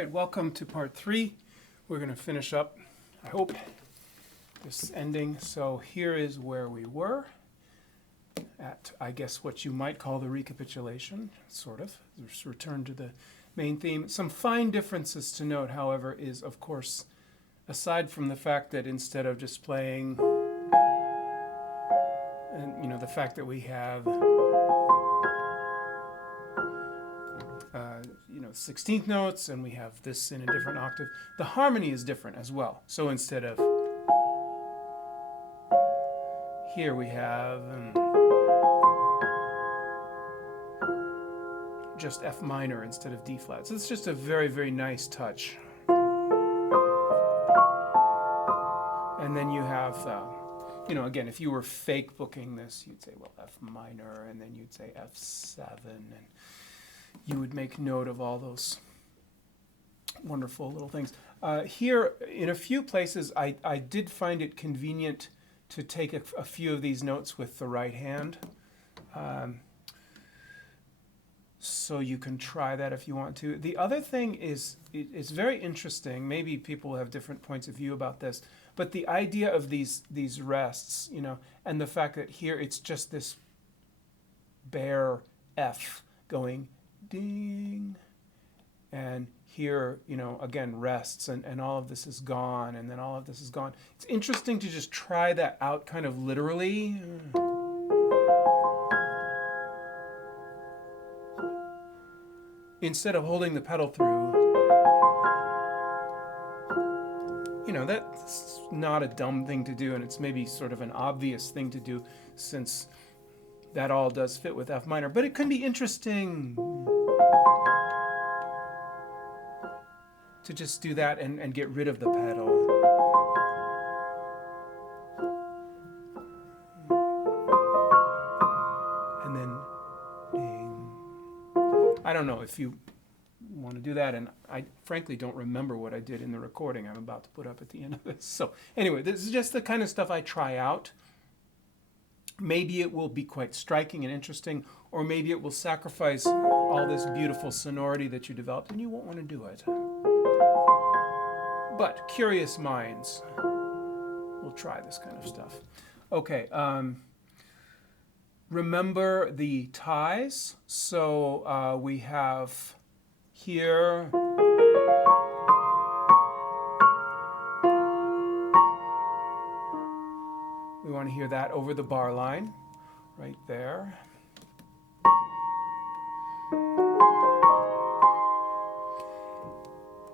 right, welcome to part 3. We're going to finish up, I hope, this ending. So here is where we were at, I guess, what you might call the recapitulation, sort of. Just return to the main theme. Some fine differences to note, however, is, of course, aside from the fact that instead of just playing, and the fact that we have 16th notes and we have this in a different octave, the harmony is different as well. So instead of here we have just F minor instead of D flat. So it's just a very, very nice touch. And then you have, again, if you were fake booking this, you'd say, well, F minor, and then you'd say F7, and you would make note of all those wonderful little things. Here, in a few places, I did find it convenient to take a few of these notes with the right hand. So you can try that if you want to. The other thing is, it's very interesting. Maybe people have different points of view about this, but the idea of these rests, and the fact that here it's just this bare F going ding, and here, again, rests, and all of this is gone, and then all of this is gone. It's interesting to just try that out kind of literally. Instead of holding the pedal through, that's not a dumb thing to do, and it's maybe sort of an obvious thing to do since that all does fit with F minor, but it can be interesting to just do that and get rid of the pedal. And then ding. I don't know if you want to do that, and I frankly don't remember what I did in the recording I'm about to put up at the end of this. So anyway, this is just the kind of stuff I try out. Maybe it will be quite striking and interesting, or maybe it will sacrifice all this beautiful sonority that you developed, and you won't want to do it. But curious minds will try this kind of stuff. Okay, remember the ties. So we have here we want to hear that over the bar line, right there.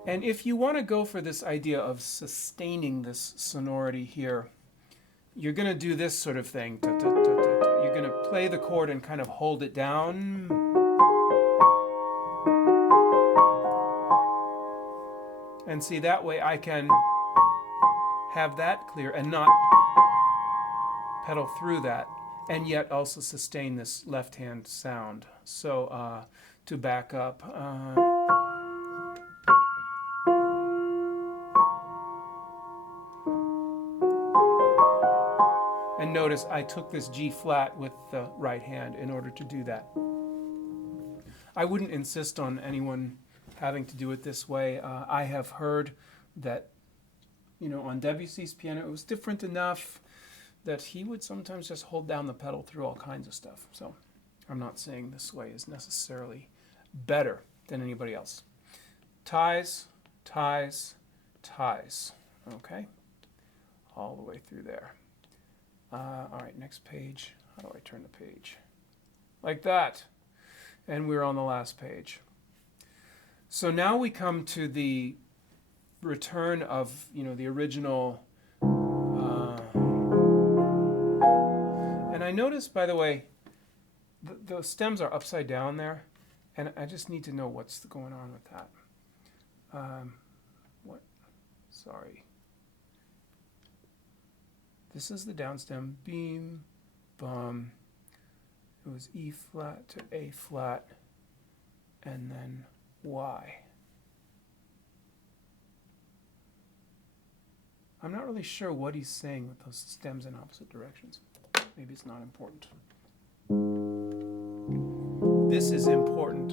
And if you want to go for this idea of sustaining this sonority here, you're going to do this sort of thing. You're going to play the chord and kind of hold it down. And see, that way I can have that clear and not pedal through that, and yet also sustain this left-hand sound. So to back up, and notice I took this G flat with the right hand in order to do that. I wouldn't insist on anyone having to do it this way. I have heard that, on Debussy's piano, it was different enough that he would sometimes just hold down the pedal through all kinds of stuff. So I'm not saying this way is necessarily better than anybody else. Ties, ties, ties. Okay? All the way through there. All right, next page. How do I turn the page? Like that. And we're on the last page. So now we come to the return of, the original. And I noticed, by the way, the stems are upside down there, and I just need to know what's going on with that. Sorry. This is the down stem, beam, bum. It was E flat to A flat, and then Y. I'm not really sure what he's saying with those stems in opposite directions. Maybe it's not important. This is important.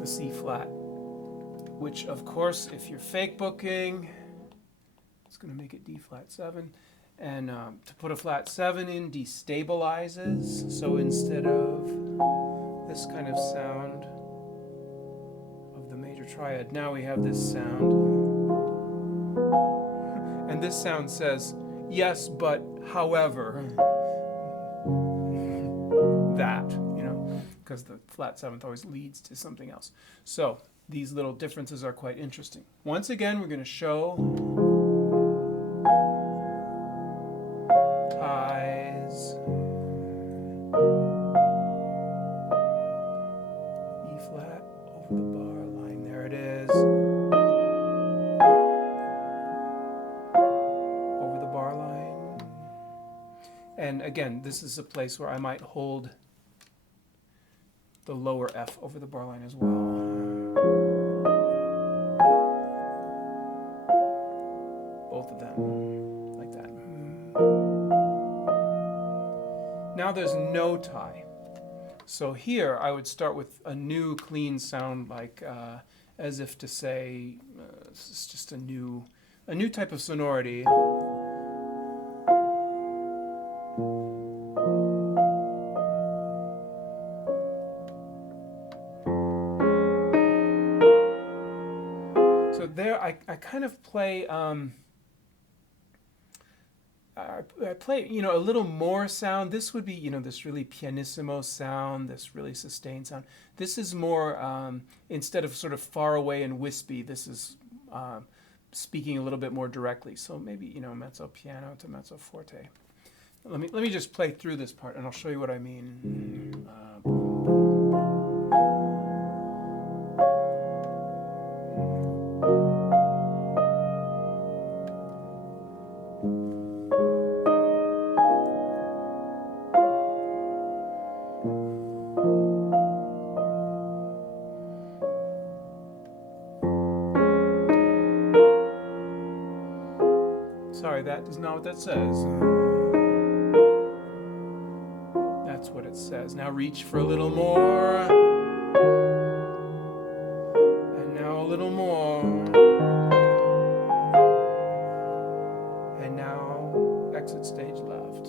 the C flat, which of course, if you're fake booking, it's going to make it D flat 7. And to put a flat 7 in destabilizes. So instead of this kind of sound of the major triad, now we have this sound. And this sound says, yes, but however, that, because the flat 7th always leads to something else. So these little differences are quite interesting. Once again, we're going to show ties, E flat over the bar line, there it is, over the bar line. And again, this is a place where I might hold the lower F over the bar line as well. Both of them, like that. Now there's no tie. So here I would start with a new clean sound, like as if to say, this is just a new type of sonority. So there I kind of play, I play, a little more sound. This would be, this really pianissimo sound, this really sustained sound. This is more, instead of sort of far away and wispy, this is speaking a little bit more directly. So maybe, mezzo piano to mezzo forte. Let me just play through this part and I'll show you what I mean. Sorry, that is not what that says. That's what it says. Now reach for a little more. And now a little more. And now exit stage left.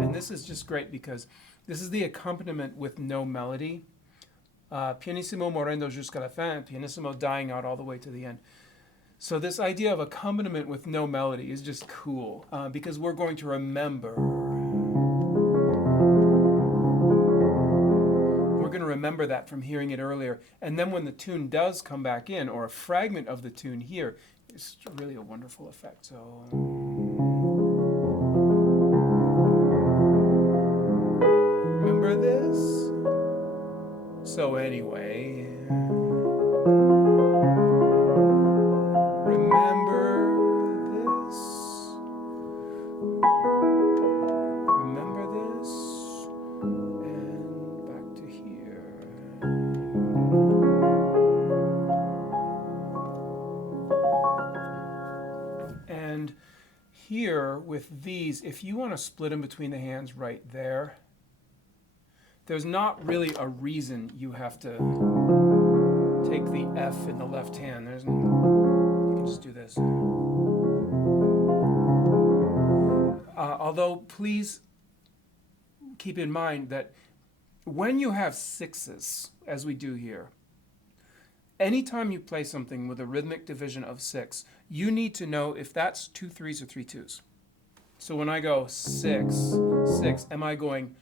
And this is just great because this is the accompaniment with no melody. Pianissimo morendo jusqu'à la fin, pianissimo dying out all the way to the end. So this idea of accompaniment with no melody is just cool because we're going to remember. We're going to remember that from hearing it earlier. And then when the tune does come back in, or a fragment of the tune here, it's really a wonderful effect. So remember this? So anyway, here with these, if you want to split them between the hands right there, there's not really a reason you have to take the F in the left hand. You can just do this. Although please keep in mind that when you have sixes, as we do here, anytime you play something with a rhythmic division of 6, you need to know if that's 2 3s or 3 2s. So when I go 6, 6, am I going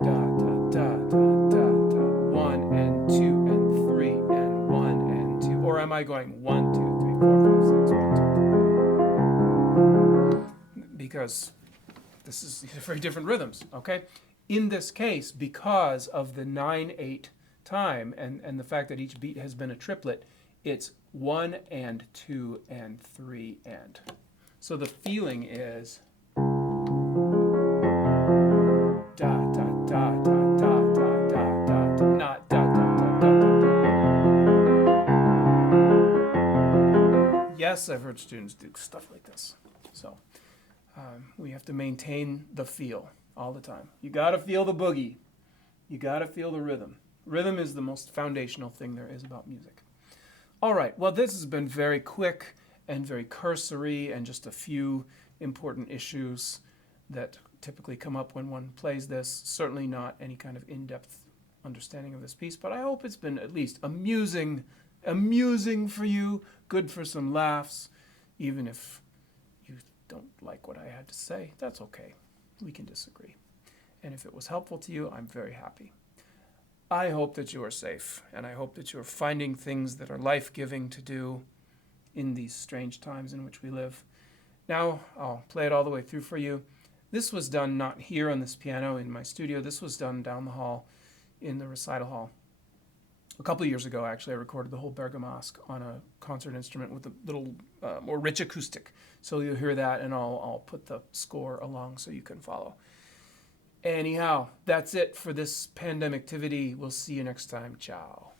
da da da da da da 1 and 2 and 3 and 1 and 2, or am I going 1 2 3 4 5 6 1 2 3? Because this is very different rhythms, okay? In this case, because of the 9/8 time and the fact that each beat has been a triplet, it's 1 and 2 and 3 and. So the feeling is da da da da da da da da, not da da da da da. Yes, I've heard students do stuff like this. So we have to maintain the feel all the time. You got to feel the boogie. You got to feel the rhythm. Rhythm is the most foundational thing there is about music. All right, well, this has been very quick and very cursory and just a few important issues that typically come up when one plays this. Certainly not any kind of in-depth understanding of this piece, but I hope it's been at least amusing for you, good for some laughs, even if you don't like what I had to say. That's okay. We can disagree. And if it was helpful to you, I'm very happy. I hope that you are safe, and I hope that you are finding things that are life-giving to do in these strange times in which we live. Now, I'll play it all the way through for you. This was done not here on this piano in my studio. This was done down the hall in the recital hall. A couple of years ago, actually, I recorded the whole Bergamasque on a concert instrument with a little more rich acoustic. So you'll hear that, and I'll put the score along so you can follow. Anyhow, that's it for this Pandemictivity. We'll see you next time. Ciao.